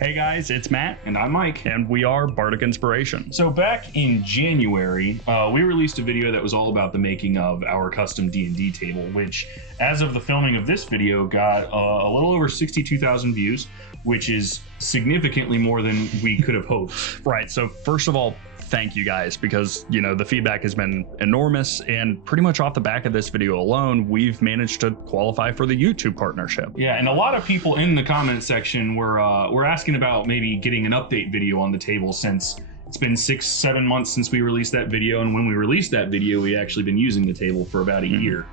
Hey guys, it's Matt. And I'm Mike. And we are Bardic Inspiration. So back in January, we released a video that was all about the making of our custom D&D table, which, as of the filming of this video, got a little over 62,000 views, which is significantly more than we could have hoped. Right, so first of all, thank you guys, because the feedback has been enormous, and pretty much off the back of this video alone, we've managed to qualify for the YouTube partnership. Yeah, and a lot of people in the comment section were asking about maybe getting an update video on the table, since it's been 6-7 months since we released that video, and when we released that video, we actually been using the table for about a year.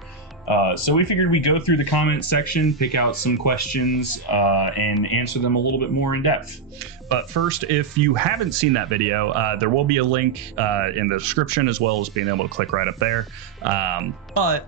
So we figured we'd go through the comment section, pick out some questions, and answer them a little bit more in depth. But first, if you haven't seen that video, there will be a link in the description, as well as being able to click right up there. But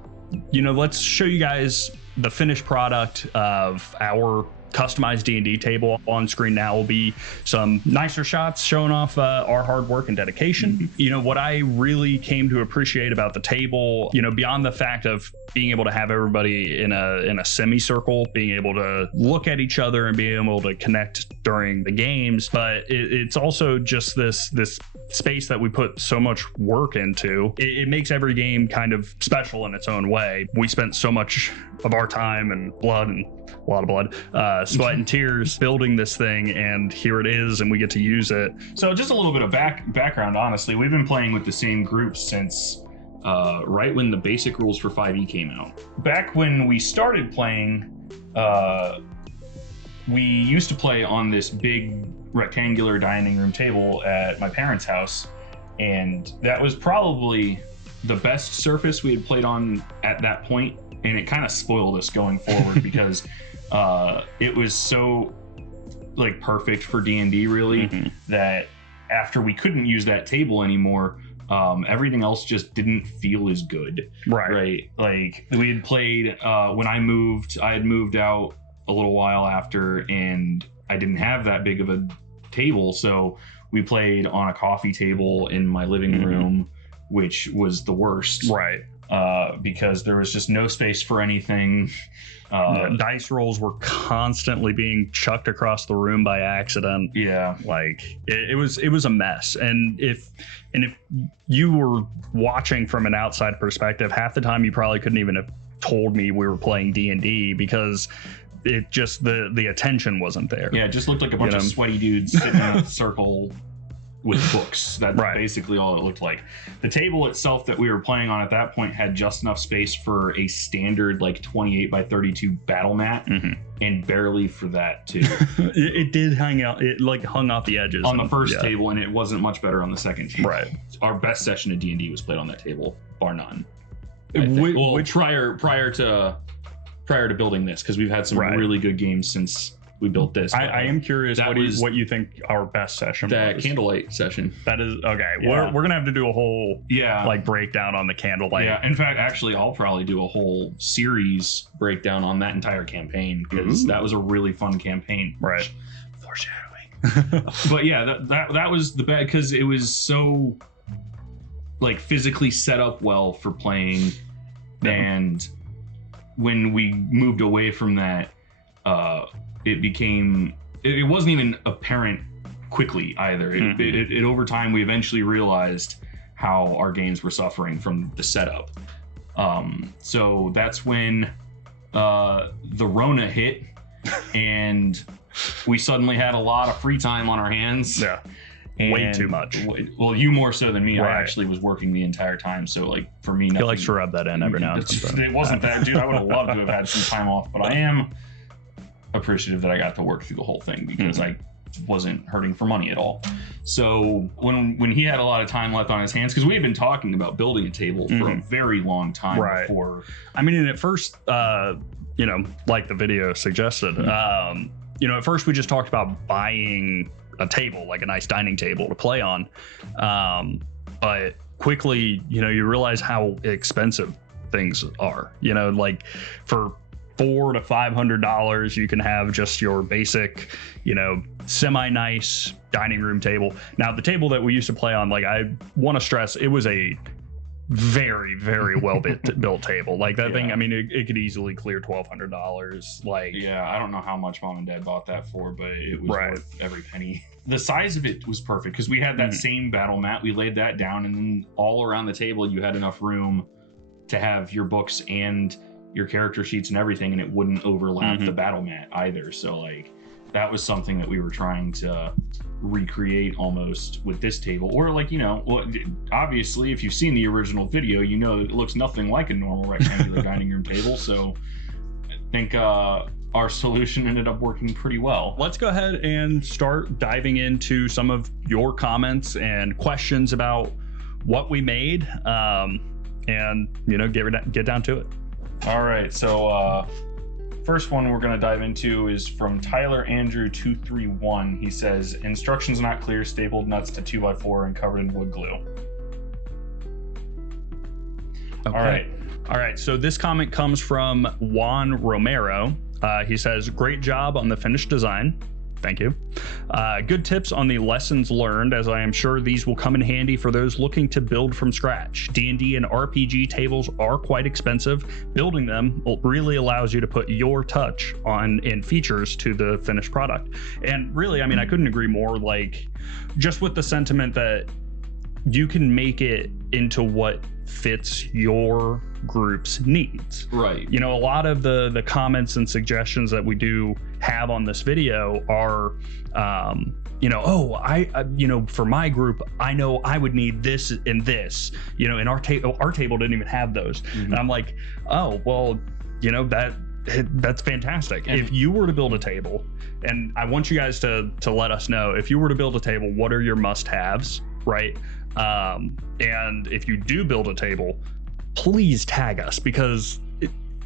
let's show you guys the finished product of our customized D&D table. On screen now will be some nicer shots showing off our hard work and dedication. What I really came to appreciate about the table, beyond the fact of being able to have everybody in a semicircle, being able to look at each other and being able to connect during the games, but it's also just this space that we put so much work into. It makes every game kind of special in its own way. We spent so much of our time and blood, and a lot of blood, sweat and tears building this thing, and here it is, and we get to use it. So just a little bit of background, honestly, we've been playing with the same group since right when the basic rules for 5e came out. Back when we started playing, we used to play on this big rectangular dining room table at my parents' house, and that was probably the best surface we had played on at that point, and it kind of spoiled us going forward because it was so perfect for D&D really, that after we couldn't use that table anymore, everything else just didn't feel as good. Right. Like we had played when I had moved out a little while after, and I didn't have that big of a table, so we played on a coffee table in my living room, which was the worst. Right. Because there was just no space for anything. Dice rolls were constantly being chucked across the room by accident. Yeah, it was a mess. And if you were watching from an outside perspective, half the time you probably couldn't even have told me we were playing D&D, because it just the attention wasn't there. Yeah, it just looked like a bunch of sweaty dudes sitting in a circle with books. That's basically all it looked like. The table itself that we were playing on at that point had just enough space for a standard 28 by 32 battle mat, and barely for that too. It did hang out. It hung off the edges on the first table, and it wasn't much better on the second table. Right. Our best session of D&D was played on that table, bar none. Which prior to building this, because we've had some really good games since we built this. I am curious what you think our best session was. That candlelight session. That is okay. Yeah. We're gonna have to do a whole breakdown on the candlelight. Yeah. In fact, actually, I'll probably do a whole series breakdown on that entire campaign, because that was a really fun campaign. Right. Foreshadowing. But yeah, that was the bad, because it was so physically set up well for playing, and when we moved away from that, it wasn't even apparent quickly either. It over time, we eventually realized how our games were suffering from the setup. So that's when the Rona hit, and we suddenly had a lot of free time on our hands. Yeah. Way too much. Well, you more so than me. Right. I actually was working the entire time, so for me, he likes to rub that in every now and then. It wasn't that, dude. I would have loved to have had some time off, but I am appreciative that I got to work through the whole thing, because I wasn't hurting for money at all. So when he had a lot of time left on his hands, because we had been talking about building a table for a very long time before. I mean, and at first, like the video suggested, at first we just talked about buying a table, like a nice dining table to play on, but quickly you realize how expensive things are. For $400 to $500 you can have just your basic semi-nice dining room table. Now, the table that we used to play on, I want to stress, it was a very, very well built table. Like that thing, Yeah. I mean, it could easily clear $1,200. Like, Yeah, I don't know how much mom and dad bought that for, but it was Right. worth every penny. The size of it was perfect because we had that same battle mat. We laid that down, and then all around the table, you had enough room to have your books and your character sheets and everything, and it wouldn't overlap the battle mat either. So, like, that was something that we were trying to recreate almost with this table. Or, like, you know, well, obviously, if you've seen the original video, you know it looks nothing like a normal rectangular dining room table. So, I think our solution ended up working pretty well. let's go ahead and start diving into some of your comments and questions about what we made, and you know, get down to it. All right, so first one we're going to dive into is from Tyler Andrew 231. He says, instructions not clear, stapled nuts to 2x4 and covered in wood glue. Okay. All right. So this comment comes from Juan Romero. He says, great job on the finished design. Thank you. Good tips on the lessons learned, as I am sure these will come in handy for those looking to build from scratch. D&D and RPG tables are quite expensive. Building them really allows you to put your touch on and features to the finished product. And really, I mean, I couldn't agree more. Like, just with the sentiment that you can make it into what fits your group's needs. Right. You know, a lot of the comments and suggestions that we do have on this video are, you know, oh, I you know, for my group, I know I would need this and this, you know, and our table didn't even have those. And I'm like, oh, well, you know, that's fantastic. And if you were to build a table, and I want you guys to let us know, if you were to build a table, what are your must-haves, right? And if you do build a table, please tag us, because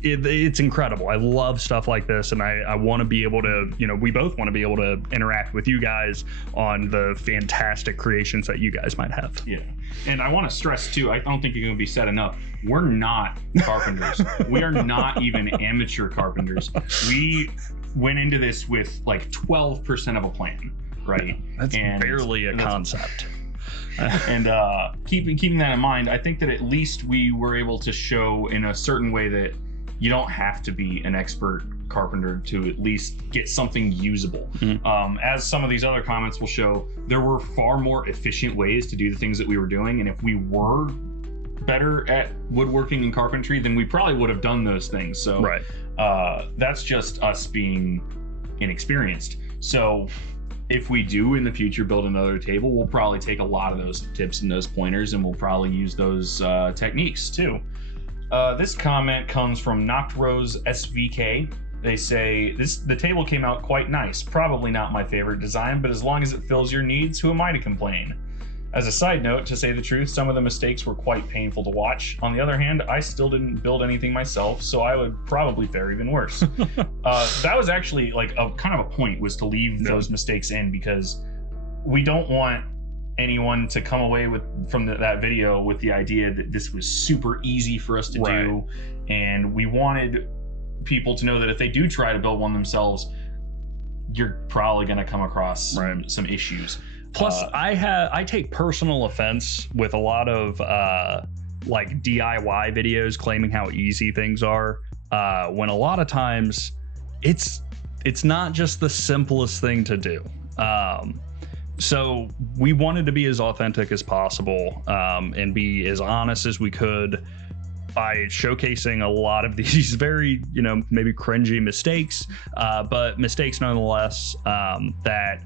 it's incredible. I love stuff like this, and I want to be able to, you know, we both want to be able to interact with you guys on the fantastic creations that you guys might have. Yeah. And I want to stress too, I don't think it can be said enough, we're not carpenters. We are not even amateur carpenters. We went into this with like 12% of a plan, right? That's barely a concept. And keeping that in mind, I think that at least we were able to show in a certain way that you don't have to be an expert carpenter to at least get something usable. As some of these other comments will show, there were far more efficient ways to do the things that we were doing, and if we were better at woodworking and carpentry, then we probably would have done those things. So Right. That's just us being inexperienced. So if we do in the future build another table, we'll probably take a lot of those tips and those pointers, and we'll probably use those techniques too. This comment comes from Noctrose SVK. They say, the table came out quite nice. Probably not my favorite design, but as long as it fills your needs, who am I to complain? As a side note, to say the truth, some of the mistakes were quite painful to watch. On the other hand, I still didn't build anything myself, so I would probably fare even worse. That was actually like a kind of a point, was to leave those mistakes in, because we don't want anyone to come away from that video with the idea that this was super easy for us to do. And we wanted people to know that if they do try to build one themselves, you're probably going to come across some issues. Plus, I take personal offense with a lot of like DIY videos claiming how easy things are, when a lot of times it's not just the simplest thing to do. So we wanted to be as authentic as possible, and be as honest as we could by showcasing a lot of these very, you know, maybe cringy mistakes, but mistakes nonetheless, that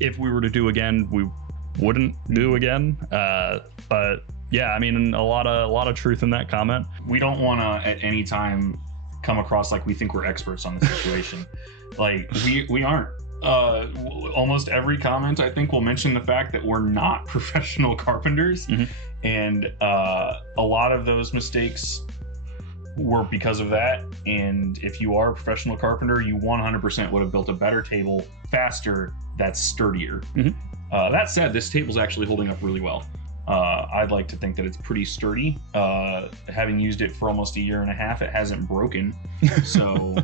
if we were to do again, we wouldn't do again. But yeah, I mean, a lot of truth in that comment. We don't want to at any time come across like we think we're experts on the situation. Like we aren't. Almost every comment, I think, will mention the fact that we're not professional carpenters, and a lot of those mistakes were because of that. And if you are a professional carpenter, you 100% would have built a better table faster, that's sturdier. That said, this table's actually holding up really well. I'd like to think that it's pretty sturdy. Having used it for almost 1.5 years, it hasn't broken. So,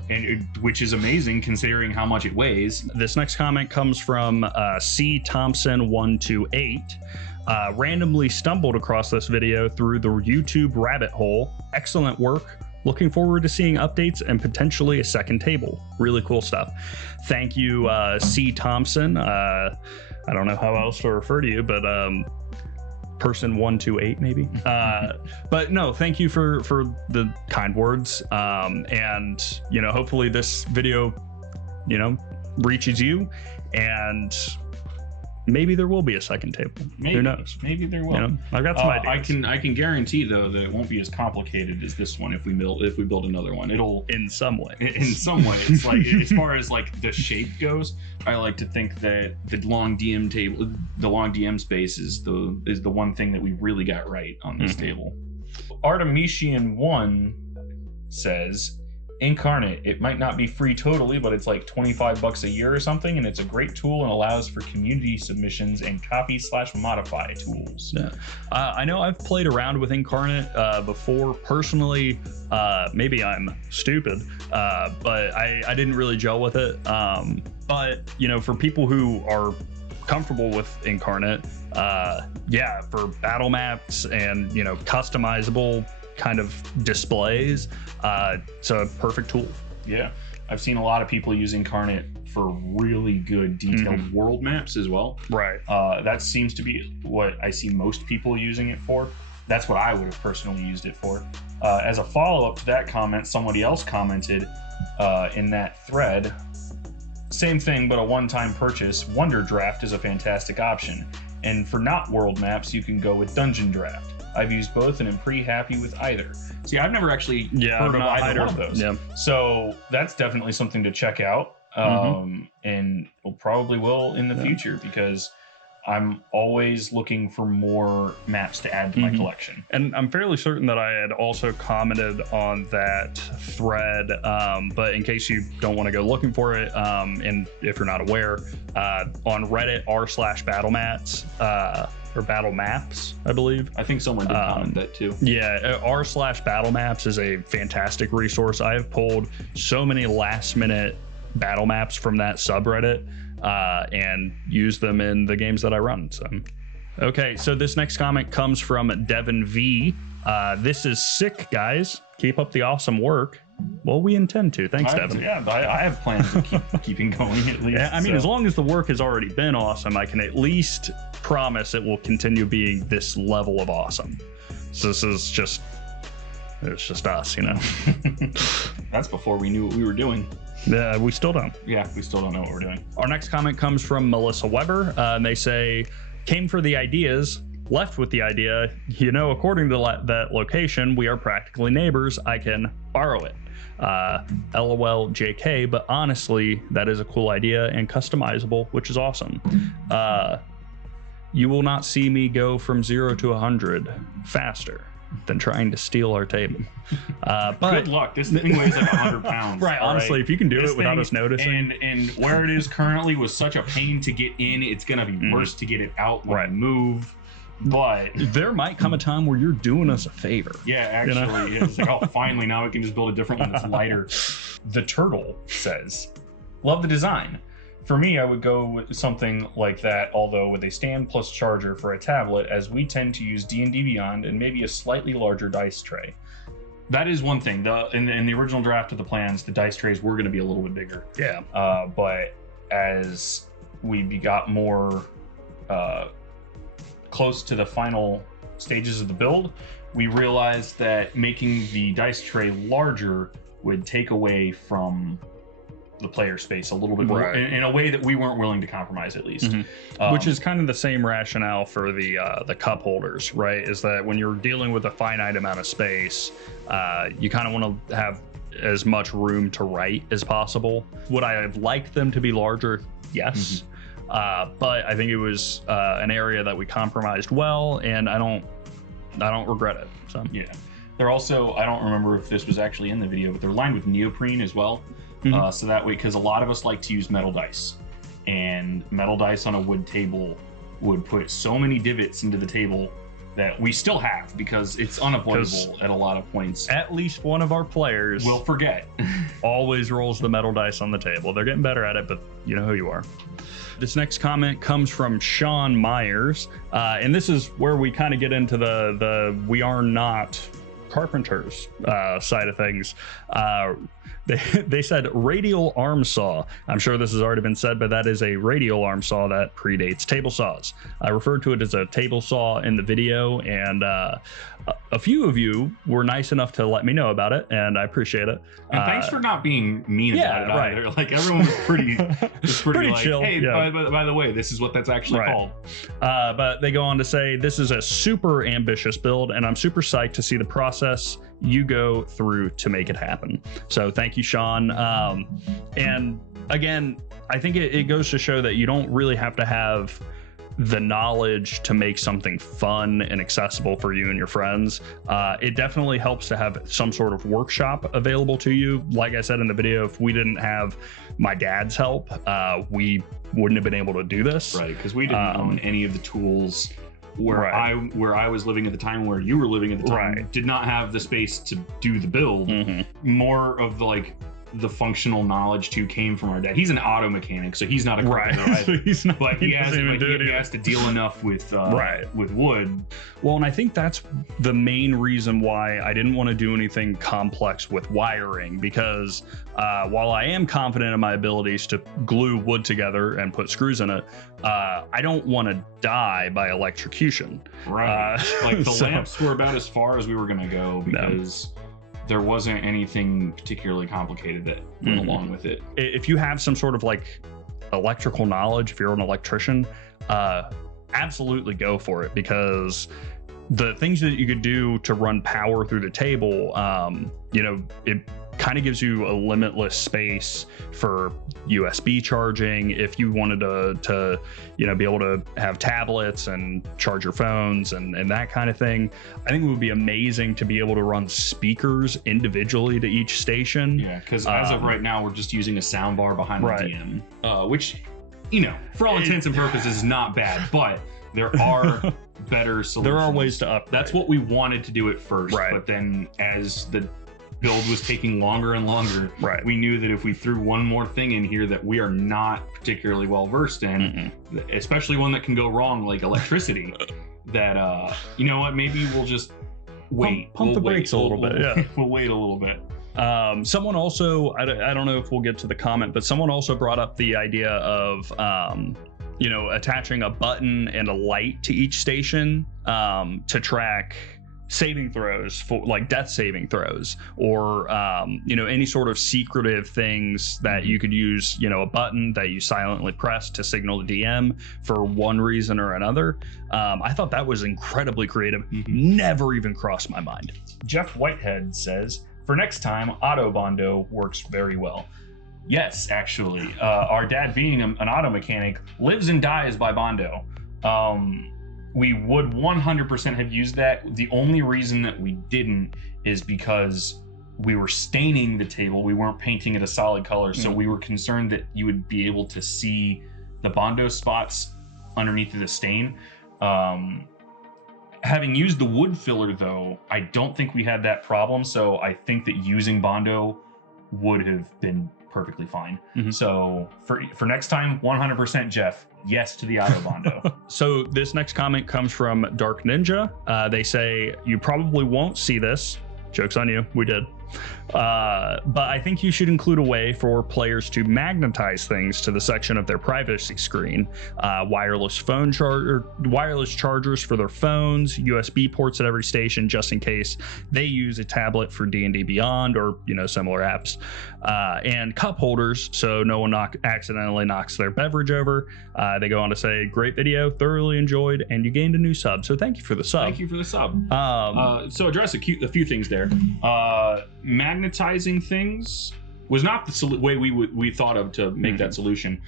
which is amazing considering how much it weighs. This next comment comes from C Thompson 128. Randomly stumbled across this video through the YouTube rabbit hole. Excellent work. Looking forward to seeing updates and potentially a second table. Really cool stuff. Thank you, C. Thompson. I don't know how else to refer to you, but person 128 maybe. But no, thank you for the kind words. And you know, hopefully this video, you know, reaches you, and maybe there will be a second table. Maybe. Who knows? Maybe there will. You know, I've got some ideas. I can guarantee though that it won't be as complicated as this one if we build another one. It'll in some way. In some way, it's like as far as like the shape goes, I like to think that the long DM table, the long DM space is the one thing that we really got right on this table. Artemisian 1 says, Incarnate, it might not be free totally, but it's like $25 a year or something, and it's a great tool and allows for community submissions and copy/modify tools. Yeah. I know I've played around with Incarnate before. Personally, maybe I'm stupid, but I didn't really gel with it. But, you know, for people who are comfortable with Incarnate, yeah, for battle maps and, you know, customizable kind of displays, it's a perfect tool. Yeah, I've seen a lot of people use Incarnate for really good detailed world maps as well. Right. That seems to be what I see most people using it for. That's what I would have personally used it for. As a follow-up to that comment, somebody else commented in that thread, same thing but a one-time purchase, Wonder Draft is a fantastic option, and for not world maps you can go with Dungeon Draft. I've used both and am pretty happy with either. See, I've never actually heard of either one of those. Yeah. So that's definitely something to check out. And we'll probably will in the future, because I'm always looking for more maps to add to my collection. And I'm fairly certain that I had also commented on that thread, but in case you don't want to go looking for it, and if you're not aware, on Reddit r/battlemats, or battle maps, I believe. I think someone did comment that too. Yeah, r/battle maps is a fantastic resource. I have pulled so many last minute battle maps from that subreddit and use them in the games that I run. So, okay, so this next comment comes from Devin V. This is sick, guys. Keep up the awesome work. Well, we intend to. Thanks, Devin. Yeah, I have plans of keeping going at least. Yeah, I mean, as long as the work has already been awesome, I can at least promise it will continue being this level of awesome. So this is just, it's just us, you know. That's before we knew what we were doing. Yeah, we still don't. Yeah, we still don't know what we're doing. Our next comment comes from Melissa Weber. And they say, came for the ideas, left with the idea. You know, according to that location, we are practically neighbors. I can borrow it. LOL JK, but honestly, that is a cool idea and customizable, which is awesome. You will not see me go from 0 to 100 faster than trying to steal our table. But good luck. This thing weighs like 100 pounds. Right, honestly, if you can do it without us noticing. And where it is currently was such a pain to get in, it's gonna be worse to get it out when I move. But there might come a time where you're doing us a favor. Yeah, actually, you know? It's like, oh, finally, now we can just build a different one that's lighter. The Turtle says, love the design. For me, I would go with something like that, although with a stand plus charger for a tablet, as we tend to use D&D Beyond and maybe a slightly larger dice tray. That is one thing. In the original draft of the plans, the dice trays were going to be a little bit bigger. Yeah. But as we got more close to the final stages of the build, we realized that making the dice tray larger would take away from the player space a little bit more, in a way that we weren't willing to compromise, at least. Which is kind of the same rationale for the cup holders, right? Is that when you're dealing with a finite amount of space, you kind of want to have as much room to write as possible. Would I have liked them to be larger? Yes. But I think it was an area that we compromised well, and I don't regret it. So yeah, they're also, I don't remember if this was actually in the video, but they're lined with neoprene as well. So that way, because a lot of us like to use metal dice, and metal dice on a wood table would put so many divots into the table that we still have, because it's unavoidable at a lot of points. At least one of our players will forget. Always rolls the metal dice on the table. They're getting better at it, but you know who you are. This next comment comes from Sean Myers, and this is where we kind of get into the we are not carpenters side of things. They said radial arm saw. I'm sure this has already been said, but that is a radial arm saw that predates table saws. I referred to it as a table saw in the video, and a few of you were nice enough to let me know about it, and I appreciate it. And thanks for not being mean about it either. Right. Like, everyone was pretty like, chill. Hey, Yeah. by the way, this is what that's actually called. But they go on to say, this is a super ambitious build, and I'm super psyched to see the process you go through to make it happen. So thank you, Sean. And again, I think it goes to show that you don't really have to have the knowledge to make something fun and accessible for you and your friends. It definitely helps to have some sort of workshop available to you. Like I said in the video, if we didn't have my dad's help, we wouldn't have been able to do this. Right, because we didn't own any of the tools where I was living at the time, where you were living at the time, did not have the space to do the build. More of the functional knowledge too came from our dad. He's an auto mechanic, so he's not a carpenter either. He's not, but he has to deal enough with wood. Well, and I think that's the main reason why I didn't want to do anything complex with wiring, because while I am confident in my abilities to glue wood together and put screws in it, I don't want to die by electrocution. Right. Like the lamps were about as far as we were going to go, because there wasn't anything particularly complicated that went along with it. If you have some sort of like electrical knowledge, if you're an electrician, absolutely go for it, because the things that you could do to run power through the table, it kind of gives you a limitless space for USB charging. If you wanted to be able to have tablets and charge your phones and that kind of thing, I think it would be amazing to be able to run speakers individually to each station. Yeah, because as of right now, we're just using a sound bar behind the DM, which, for all intents and purposes is not bad, but there are better solutions. There are ways to upgrade. That's what we wanted to do at first, but then as the build was taking longer and longer, we knew that if we threw one more thing in here that we are not particularly well versed in, especially one that can go wrong, like electricity, that you know what, maybe we'll just wait. Pump the brakes a little bit. Yeah, we'll wait a little bit. Someone also, I don't know if we'll get to the comment, but someone also brought up the idea of attaching a button and a light to each station to track saving throws, for like death saving throws, or any sort of secretive things that you could use, a button that you silently press to signal the DM for one reason or another. I thought that was incredibly creative. Never even crossed my mind. Jeff Whitehead says, for next time, auto bondo works very well. Yes, actually, our dad, being an auto mechanic, lives and dies by bondo. We would 100% have used that. The only reason that we didn't is because we were staining the table. We weren't painting it a solid color, so we were concerned that you would be able to see the bondo spots underneath of the stain. Having used the wood filler, though, I don't think we had that problem, so I think that using bondo would have been perfectly fine. So for next time, 100% Jeff, yes to the auto bondo. So this next comment comes from Dark Ninja. They say, you probably won't see this. Joke's on you, we did. But I think you should include a way for players to magnetize things to the section of their privacy screen. Wireless chargers for their phones, USB ports at every station, just in case they use a tablet for D&D Beyond or similar apps, and cup holders so no one accidentally knocks their beverage over. They go on to say, great video, thoroughly enjoyed, and you gained a new sub. So thank you for the sub. Thank you for the sub. So address a few things there. Magnetizing things was not the way we thought of to make that solution.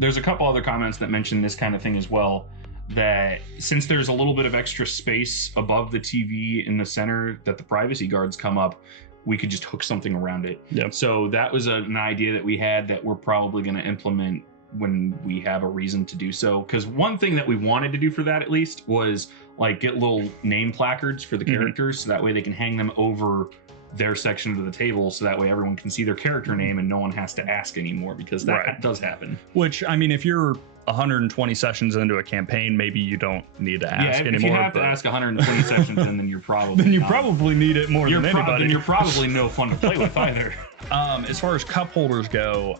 There's a couple other comments that mention this kind of thing as well, that since there's a little bit of extra space above the TV in the center that the privacy guards come up, we could just hook something around it. So that was an idea that we had that we're probably going to implement when we have a reason to do so. Because one thing that we wanted to do for that, at least, was like get little name placards for the characters, so that way they can hang them over their section of the table, so that way everyone can see their character name and no one has to ask anymore, because that does happen. Which, I mean, if you're 120 sessions into a campaign, maybe you don't need to ask anymore. If you have to ask 120 sessions in, then you're probably probably need it more than anybody. Then you're probably no fun to play with either. As far as cup holders go,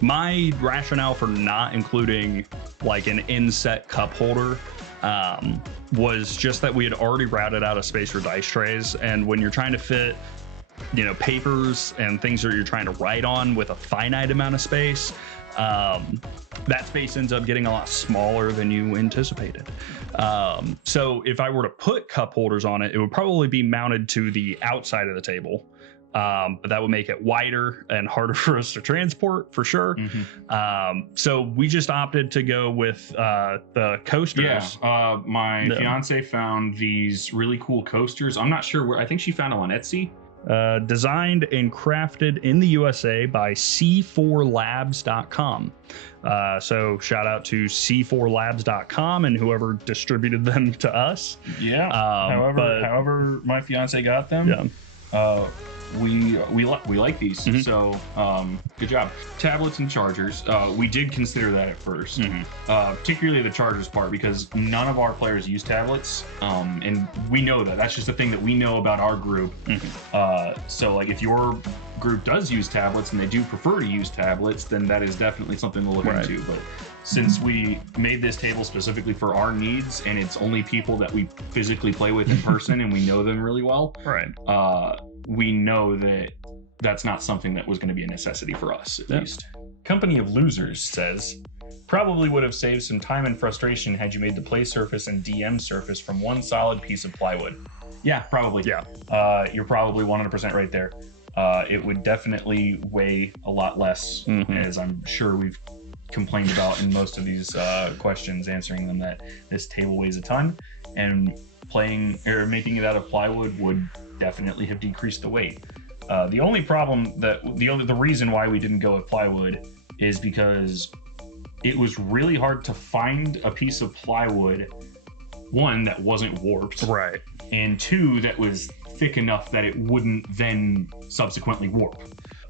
my rationale for not including like an inset cup holder was just that we had already routed out a space for dice trays, and when you're trying to fit, you know, papers and things that you're trying to write on with a finite amount of space, that space ends up getting a lot smaller than you anticipated. So if I were to put cup holders on it, it would probably be mounted to the outside of the table. But that would make it wider and harder for us to transport, for sure. So we just opted to go with the coasters. My fiance found these really cool coasters. I'm not sure where. I think she found them on Etsy. Designed and crafted in the USA by C4labs.com. So shout out to C4labs.com and whoever distributed them to us. However my fiance got them. We like these, so good job. Tablets and chargers, we did consider that at first, particularly the chargers part, because none of our players use tablets, and we know that's just a thing that we know about our group. So like if your group does use tablets and they do prefer to use tablets, then that is definitely something to look into. But since we made this table specifically for our needs, and it's only people that we physically play with in person and we know them really well, we know that that's not something that was going to be a necessity for us, at least. Company of Losers says, probably would have saved some time and frustration had you made the play surface and DM surface from one solid piece of plywood. Yeah, probably. You're probably 100% right there. It would definitely weigh a lot less, as I'm sure we've complained about in most of these questions, answering them, that this table weighs a ton, and making it out of plywood would definitely have decreased the weight. The only problem the reason why we didn't go with plywood is because it was really hard to find a piece of plywood, one, that wasn't warped, and two, that was thick enough that it wouldn't then subsequently warp.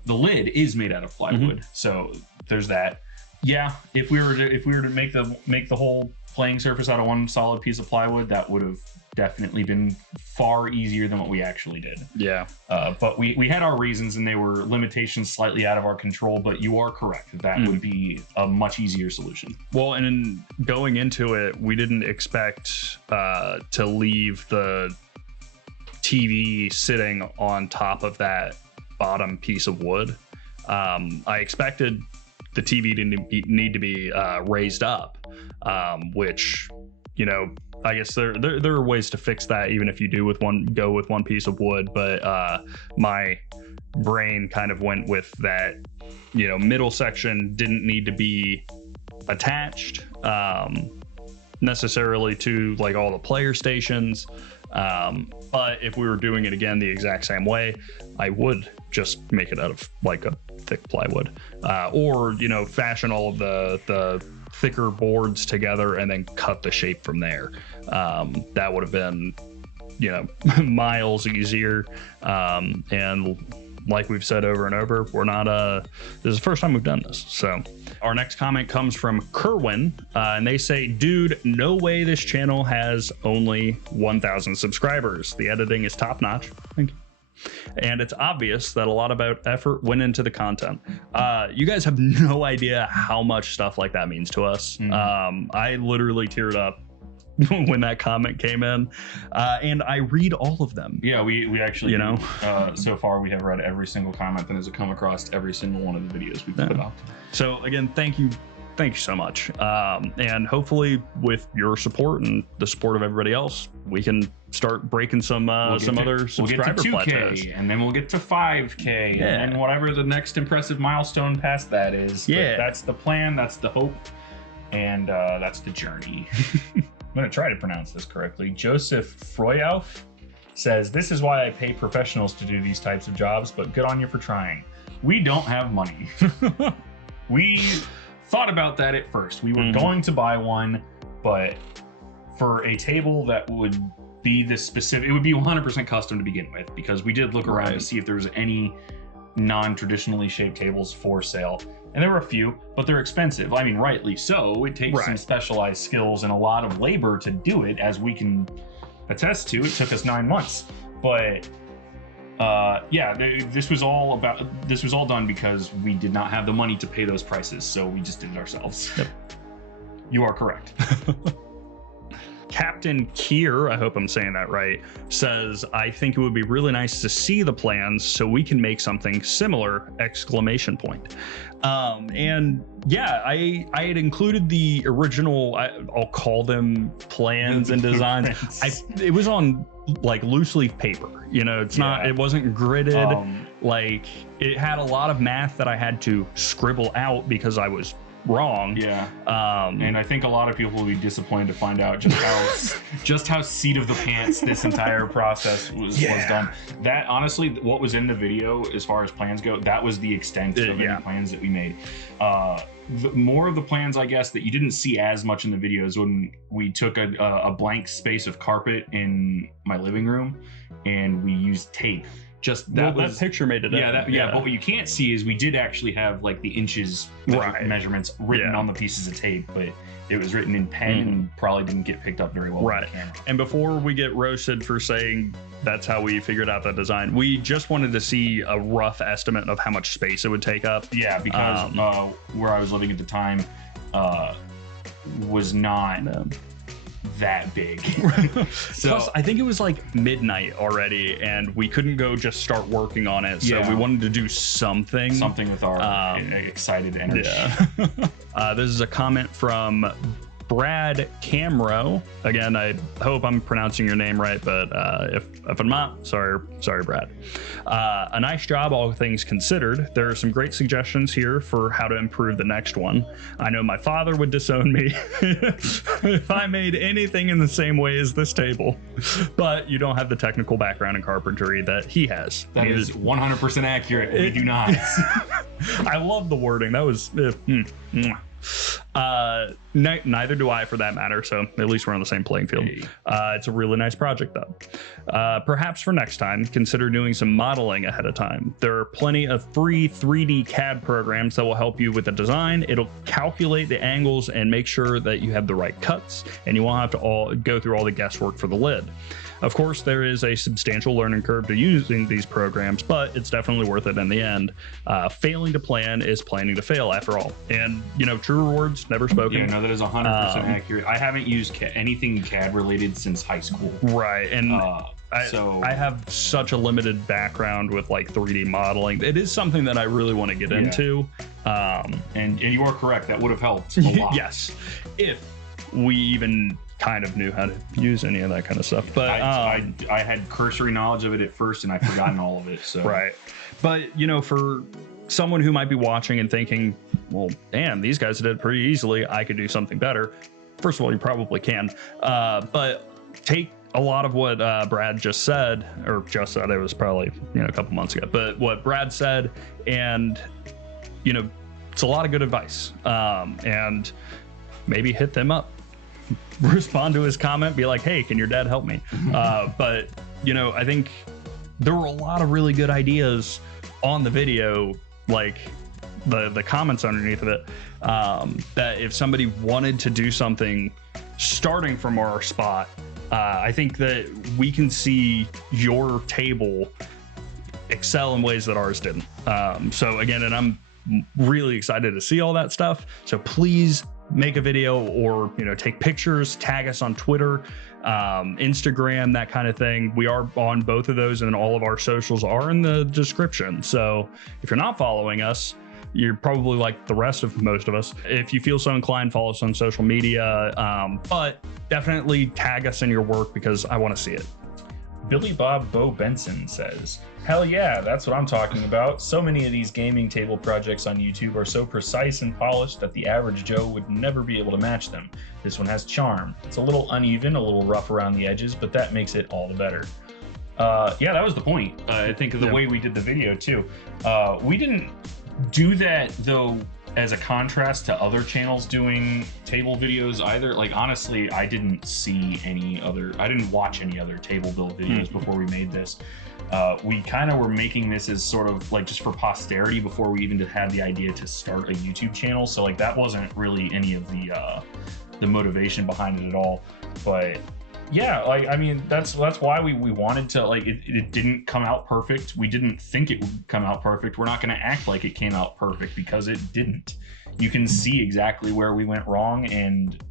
The lid is made out of plywood, so there's that. Yeah, if we were to make the whole playing surface out of one solid piece of plywood, that would have definitely been far easier than what we actually did. But we had our reasons, and they were limitations slightly out of our control, but you are correct. That would be a much easier solution. Well, and in going into it, we didn't expect to leave the TV sitting on top of that bottom piece of wood. I expected the TV to need to be raised up, which, you know, I guess there are ways to fix that, even if you do go with one piece of wood. But my brain kind of went with that, you know, middle section didn't need to be attached necessarily to like all the player stations. But if we were doing it again the exact same way, I would just make it out of like a thick plywood, or, you know, fashion all of the thicker boards together and then cut the shape from there. That would have been, you know, miles easier. And like we've said over and over, we're not this is the first time we've done this. So our next comment comes from Kerwin, and they say, dude, no way this channel has only 1,000 subscribers. The editing is top notch. Thank you. And it's obvious that a lot of effort went into the content. You guys have no idea how much stuff like that means to us. I literally teared up when that comment came in, and I read all of them. Yeah, we actually, you know, so far we have read every single comment that has come across every single one of the videos we've put out. So again, thank you so much, and hopefully with your support and the support of everybody else, we can start breaking some other subscriber plateaus, and then we'll get to 5K, and then whatever the next impressive milestone past that is. But that's the plan, that's the hope, and that's the journey. I'm going to try to pronounce this correctly. Joseph Froyauf says, this is why I pay professionals to do these types of jobs, but good on you for trying. We don't have money. We thought about that at first. We were going to buy one, but for a table that would be the specific. It would be 100% custom to begin with, because we did look around to see if there was any non-traditionally shaped tables for sale, and there were a few, but they're expensive. I mean, rightly so. It takes some specialized skills and a lot of labor to do it, as we can attest to. It took us 9 months, but yeah, this was all done because we did not have the money to pay those prices, so we just did it ourselves. Yep. You are correct. Captain Kier, I hope I'm saying that right, says, I think it would be really nice to see the plans so we can make something similar, exclamation point. And yeah, I had included the original, I'll call them plans and designs. It was on like loose leaf paper, you know, it's not, it wasn't gridded. Like it had a lot of math that I had to scribble out because I was wrong. Yeah. And I think a lot of people will be disappointed to find out just how seat of the pants this entire process was done. That honestly, what was in the video as far as plans go, that was the extent of any plans that we made. More of the plans, I guess, that you didn't see as much in the videos, when we took a blank space of carpet in my living room and we used tape. Just that picture made it. But what you can't see is we did actually have like the inches measurements written on the pieces of tape, but it was written in pen and probably didn't get picked up very well on the camera. And before we get roasted for saying that's how we figured out the design, we just wanted to see a rough estimate of how much space it would take up. Yeah, because where I was living at the time was not that big. So, plus, I think it was like midnight already, and we couldn't go just start working on it. So we wanted to do something with our excited energy. Yeah. This is a comment from Brad Camro. Again, I hope I'm pronouncing your name right, but if I'm not, sorry, Brad. A nice job, all things considered. There are some great suggestions here for how to improve the next one. I know my father would disown me if I made anything in the same way as this table, but you don't have the technical background in carpentry that he has. That is 100% accurate. We do not. I love the wording. That was neither do I, for that matter, so at least we're on the same playing field. It's a really nice project though. Perhaps for next time, consider doing some modeling ahead of time. There are plenty of free 3D CAD programs that will help you with the design. It'll calculate the angles and make sure that you have the right cuts, and you won't have to go through all the guesswork for the lid. Of course, there is a substantial learning curve to using these programs, but it's definitely worth it in the end. Failing to plan is planning to fail, after all. And, you know, true rewards, never spoken. Yeah, no, that is 100% accurate. I haven't used anything CAD related since high school. Right, and I have such a limited background with like 3D modeling. It is something that I really want to get into. And you are correct, that would have helped a lot. Yes, if we even kind of knew how to use any of that kind of stuff, but I had cursory knowledge of it at first, and I've forgotten all of it. So but you know, for someone who might be watching and thinking, well, damn, these guys did it pretty easily, I could do something better. First of all, you probably can, but take a lot of what Brad just said, or just said, it was probably, you know, a couple months ago, but what Brad said, and you know, it's a lot of good advice, and maybe hit them up. Respond to his comment, be like, hey, can your dad help me? But you know, I think there were a lot of really good ideas on the video, like the comments underneath of it, that if somebody wanted to do something starting from our spot, I think that we can see your table excel in ways that ours didn't. So again, and I'm really excited to see all that stuff, so please make a video, or you know, take pictures, tag us on Twitter, Instagram, that kind of thing. We are on both of those, and all of our socials are in the description. So if you're not following us, you're probably like the rest of most of us. If you feel so inclined, follow us on social media, but definitely tag us in your work, because I want to see it. Billy Bob Bo Benson says, hell yeah, that's what I'm talking about. So many of these gaming table projects on YouTube are so precise and polished that the average Joe would never be able to match them. This one has charm. It's a little uneven, a little rough around the edges, but that makes it all the better. Yeah, that was the point. I think of the way we did the video too. We didn't do that though as a contrast to other channels doing table videos either. Like, honestly, I didn't watch any other table build videos before we made this. We kind of were making this as sort of like just for posterity before we even had the idea to start a YouTube channel. So like that wasn't really any of the motivation behind it at all. But yeah, like, I mean, that's why we wanted to, like, it didn't come out perfect. We didn't think it would come out perfect. We're not going to act like it came out perfect because it didn't. You can see exactly where we went wrong, and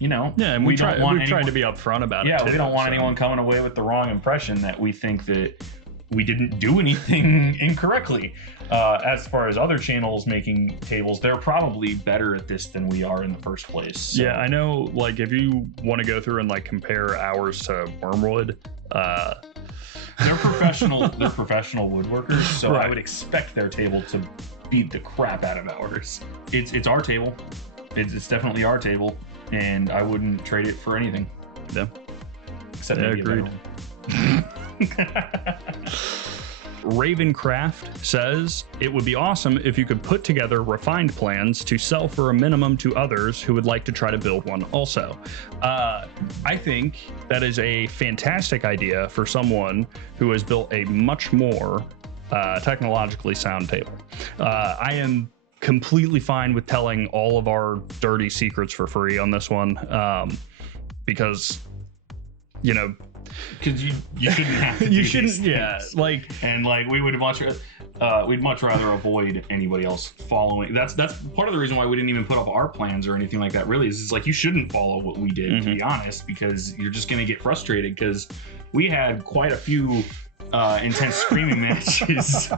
you know, yeah, and we've tried to be upfront about it. Yeah, too, we don't want anyone coming away with the wrong impression that we think that we didn't do anything incorrectly. As far as other channels making tables, they're probably better at this than we are in the first place. So. Yeah, I know. Like, if you want to go through and like compare ours to Wormwood, they're professional. They're professional woodworkers, so right. I would expect their table to beat the crap out of ours. It's our table. It's definitely our table, and I wouldn't trade it for anything. Yeah, except maybe agreed. Ravencraft says, it would be awesome if you could put together refined plans to sell for a minimum to others who would like to try to build one also. I think that is a fantastic idea for someone who has built a much more technologically sound table. I am completely fine with telling all of our dirty secrets for free on this one, because, you know, because you shouldn't have to. You shouldn't, yeah. Like, and like we'd much rather avoid anybody else following. That's part of the reason why we didn't even put up our plans or anything like that. Really, is like you shouldn't follow what we did, to be honest, because you're just gonna get frustrated. Because we had quite a few intense screaming matches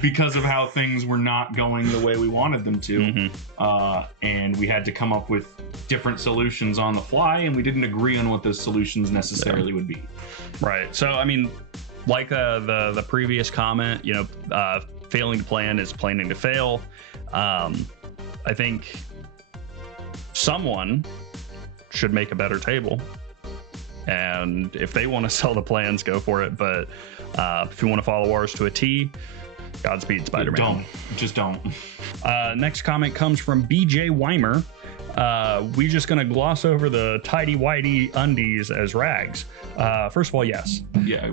because of how things were not going the way we wanted them to, and we had to come up with different solutions on the fly, and we didn't agree on what those solutions necessarily would be. Right. So I mean, like the previous comment, you know, failing to plan is planning to fail. I think someone should make a better table. And if they want to sell the plans, go for it. But if you want to follow ours to a T, Godspeed, Spider-Man. Just don't. Next comment comes from BJ Weimer. We just going to gloss over the tidy-whitey undies as rags. First of all, yes. Yeah.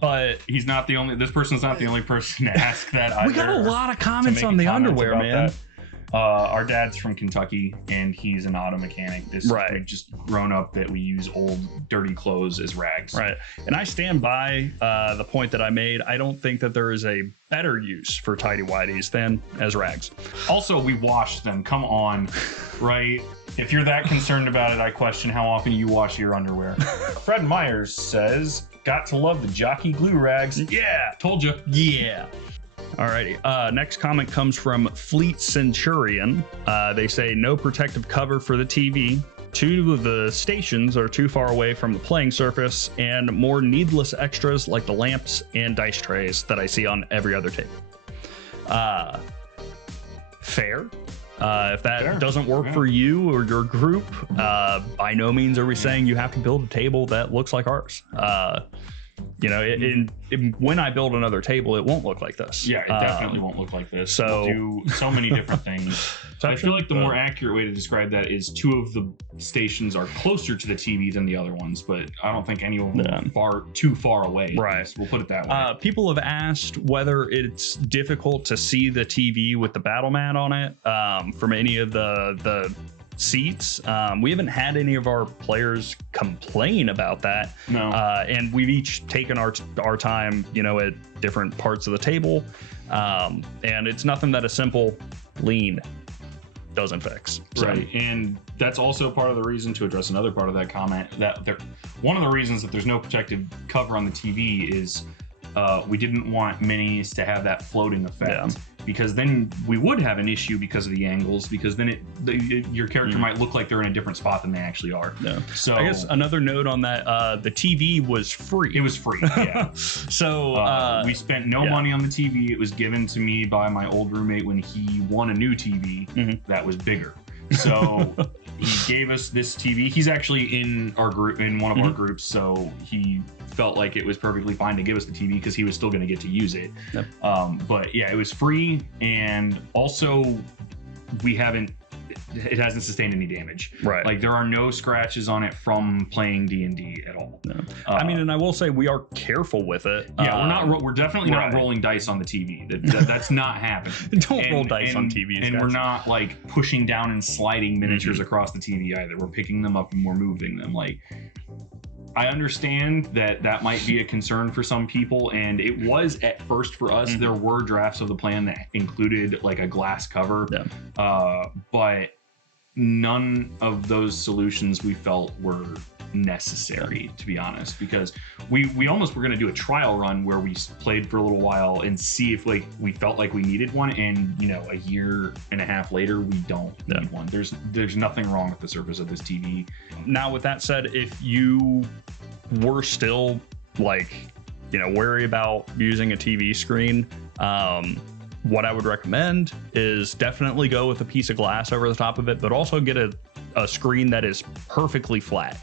But he's not the only. This person's not the only person to ask that either. We got a lot of comments on the underwear, man. That. Our dad's from Kentucky, and he's an auto mechanic. Right. We've just grown up that we use old, dirty clothes as rags. Right. And I stand by the point that I made. I don't think that there is a better use for tidy-whities than as rags. Also, we wash them. Come on, right? If you're that concerned about it, I question how often you wash your underwear. Fred Myers says, got to love the jockey glue rags. Yeah. Told you. Yeah. Alrighty. Next comment comes from Fleet Centurion. They say no protective cover for the TV. 2 of the stations are too far away from the playing surface, and more needless extras like the lamps and dice trays that I see on every other table. Fair. If that doesn't work for you or your group, by no means are we saying you have to build a table that looks like ours. You know, when I build another table, it won't look like this. Yeah, it definitely won't look like this. So we'll do so many different things. I feel like the more accurate way to describe that is 2 of the stations are closer to the TV than the other ones, but I don't think any of them are too far away. Right. We'll put it that way. People have asked whether it's difficult to see the TV with the battle mat on it from any of the seats. We haven't had any of our players complain about that. No. And we've each taken our time, you know, at different parts of the table. And it's nothing that a simple lean doesn't fix. So. Right. And that's also part of the reason, to address another part of that comment, that one of the reasons that there's no protective cover on the TV is we didn't want minis to have that floating effect. Yeah. Because then we would have an issue because of the angles, because then your character might look like they're in a different spot than they actually are. Yeah. So I guess another note on that, the TV was free. It was free, yeah. So we spent no money on the TV. It was given to me by my old roommate when he won a new TV that was bigger. So he gave us this TV. He's actually in our group, in one of our groups, so he felt like it was perfectly fine to give us the TV because he was still going to get to use it. Yep. But yeah, it was free, and also it hasn't sustained any damage. Right. Like there are no scratches on it from playing D&D at all. No. I mean, and I will say we are careful with it. Yeah, we're definitely not rolling dice on the TV. That's not happening. Don't roll dice on TVs, and guys. we're not like pushing down and sliding miniatures across the TV either. We're picking them up and we're moving them. Like, I understand that might be a concern for some people, and it was at first for us. There were drafts of the plan that included like a glass cover, but none of those solutions we felt were necessary, to be honest, because we almost were going to do a trial run where we played for a little while and see if like we felt like we needed one, and you know, a year and a half later we don't need one. There's nothing wrong with the surface of this TV. Now, with that said, if you were still like, you know, wary about using a TV screen, what I would recommend is definitely go with a piece of glass over the top of it, but also get a screen that is perfectly flat.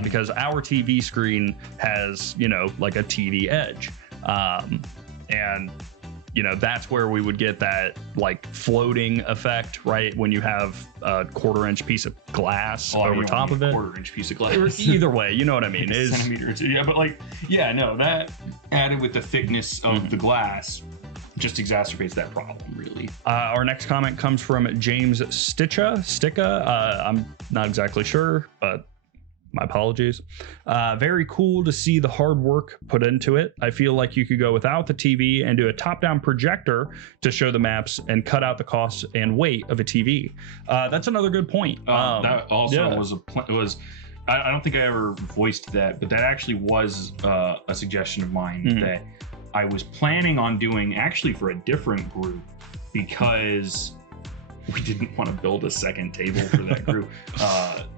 Because our TV screen has, you know, like a TV edge. And, you know, that's where we would get that like floating effect, right? When you have a 1/4-inch piece of glass over top of it. 1/4-inch piece of glass. Either way, you know what I mean. Is centimeter or two. Yeah, but like, yeah, no, that added with the thickness of the glass just exacerbates that problem, really. Our next comment comes from James Sticka. I'm not exactly sure, but my apologies. Very cool to see the hard work put into it. I feel like you could go without the TV and do a top-down projector to show the maps and cut out the cost and weight of a TV. That's another good point. That also was I don't think I ever voiced that, but that actually was a suggestion of mine that I was planning on doing actually for a different group, because we didn't want to build a second table for that group.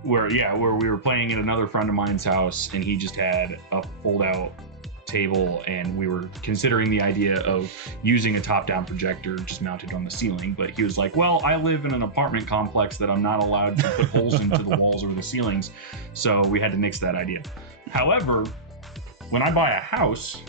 Where we were playing at another friend of mine's house, and he just had a fold-out table, and we were considering the idea of using a top-down projector just mounted on the ceiling. But he was like, "Well, I live in an apartment complex that I'm not allowed to put holes into the walls or the ceilings," so we had to nix that idea. However, when I buy a house,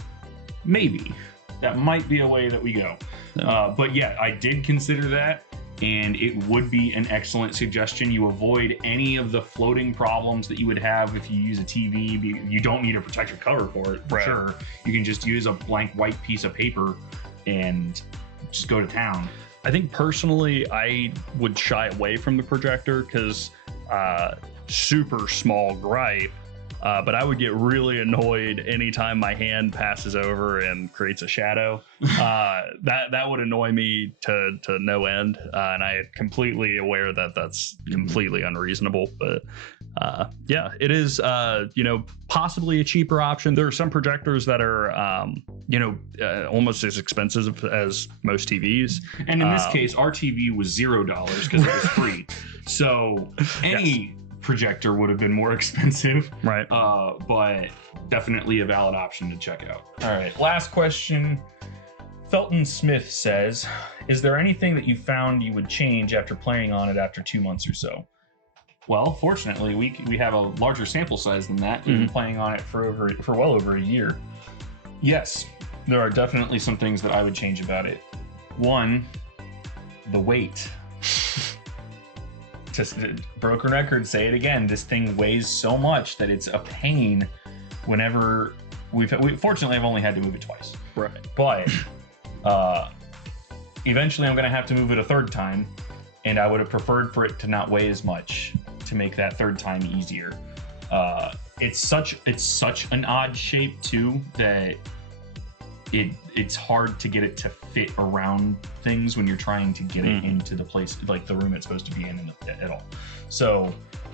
maybe that might be a way that we go. But yeah, I did consider that, and it would be an excellent suggestion. You avoid any of the floating problems that you would have if you use a TV. You don't need a protective cover for it, for sure. You can just use a blank white piece of paper and just go to town. I think personally, I would shy away from the projector because super small gripe. But I would get really annoyed anytime my hand passes over and creates a shadow. That would annoy me to no end, and I am completely aware that that's completely unreasonable. But yeah, it is you know, possibly a cheaper option. There are some projectors that are you know, almost as expensive as most TVs. And in this case, our TV was $0 because it was free. So any projector would have been more expensive, right? But definitely a valid option to check out. All right, last question. Felton Smith says, is there anything that you found you would change after playing on it after 2 months or so? Well, fortunately, we have a larger sample size than that. We've been playing on it for well over a year. Yes, there are definitely some things that I would change about it. One, the weight. Just broken record, say it again. This thing weighs so much that it's a pain whenever fortunately, I've only had to move it twice. Right. But eventually I'm going to have to move it a third time, and I would have preferred for it to not weigh as much to make that third time easier. It's such an odd shape too that it's hard to get it to fit around things when you're trying to get it into the place, like the room it's supposed to be in at all. So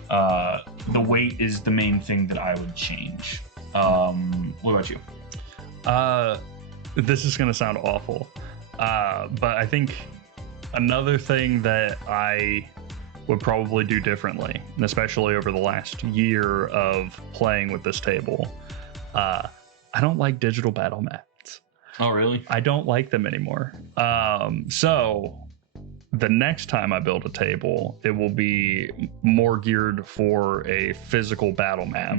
the weight is the main thing that I would change. What about you? This is going to sound awful, but I think another thing that I would probably do differently, and especially over the last year of playing with this table, I don't like digital battle mats. Oh, really? I don't like them anymore. So the next time I build a table, it will be more geared for a physical battle map.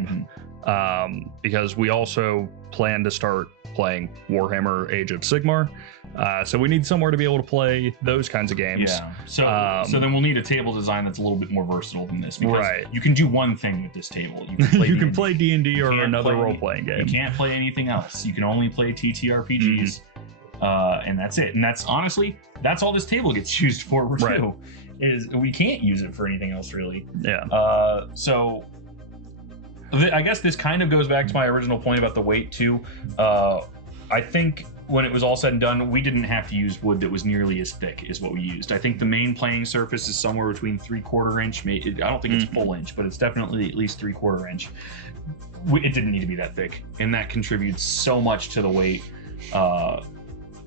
Because we also plan to start playing Warhammer Age of Sigmar. So we need somewhere to be able to play those kinds of games. Yeah. So then we'll need a table design that's a little bit more versatile than this. Because Right. You can do one thing with this table. You can play You D&D. can play D&D or can't another play- role-playing game. You can't play anything else. You can only play TTRPGs, and that's it. And that's honestly, that's all this table gets used for. Right. Too, is we can't use it for anything else really. Yeah. So I guess this kind of goes back to my original point about the weight too. I think when it was all said and done, we didn't have to use wood that was nearly as thick as what we used. I think the main playing surface is somewhere between 3/4 inch. I don't think it's full inch, but it's definitely at least 3/4 inch. It didn't need to be that thick, and that contributes so much to the weight.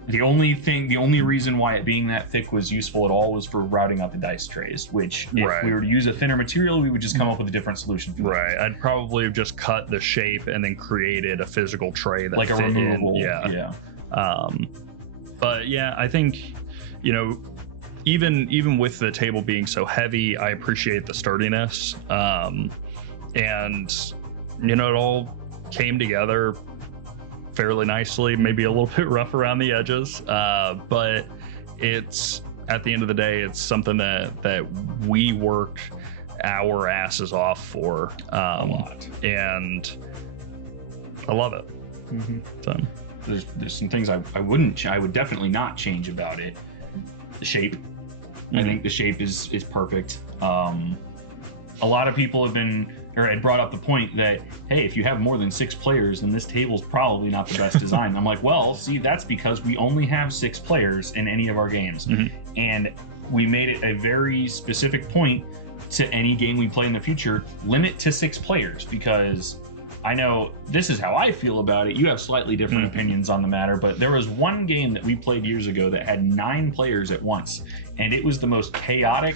The only reason why it being that thick was useful at all was for routing out the dice trays, which if Right. we were to use a thinner material, we would just come up with a different solution for that. Right. I'd probably have just cut the shape and then created a physical tray that Like a fit removable. in. Yeah. Yeah. But yeah, I think, you know, even with the table being so heavy, I appreciate the sturdiness. And you know, it all came together fairly nicely, maybe a little bit rough around the edges, but it's, at the end of the day, it's something that we worked our asses off for, A lot. and I love it. So There's some things I would definitely not change about it. The shape. I think the shape is perfect. A lot of people had brought up the point that, hey, if you have more than 6 players, then this table's probably not the best design. I'm like, well, see, that's because we only have 6 players in any of our games. And we made it a very specific point to any game we play in the future, limit to 6 players, because I know this is how I feel about it. You have slightly different opinions on the matter, but there was one game that we played years ago that had 9 players at once, and it was the most chaotic,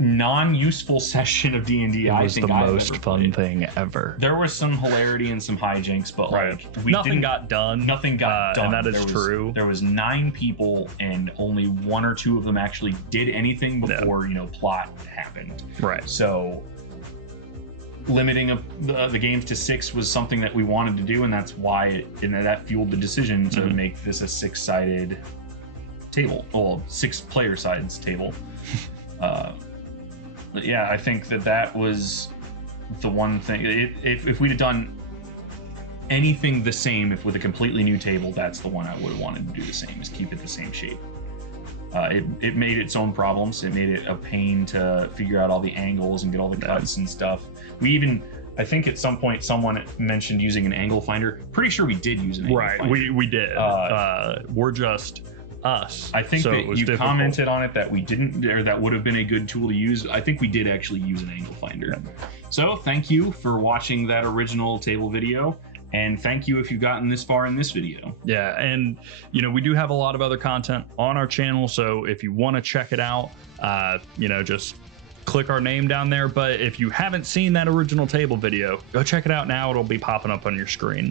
non-useful session of D&D I think I've ever most fun played. thing ever. There was some hilarity and some hijinks, but like Nothing got done. Nothing got done. And that is true. There was 9 people, and only 1 or 2 of them actually did anything before plot happened. Right. So limiting the games to 6 was something that we wanted to do, and that's why that fueled the decision to make this a 6-sided table, well, 6-player sides table. But yeah, I think that was the one thing. If we'd have done anything the same, with a completely new table, that's the one I would have wanted to do the same, is keep it the same shape. It made its own problems. It made it a pain to figure out all the angles and get all the cuts and stuff. I think at some point someone mentioned using an angle finder. Pretty sure we did use an angle finder. Right, we did. We're just us. I think so that it was you difficult. commented on it that we didn't, or that would have been a good tool to use. I think we did actually use an angle finder. So thank you for watching that original table video. And thank you if you've gotten this far in this video. Yeah, and we do have a lot of other content on our channel, so if you want to check it out, just click our name down there. But if you haven't seen that original table video, go check it out now. It'll be popping up on your screen.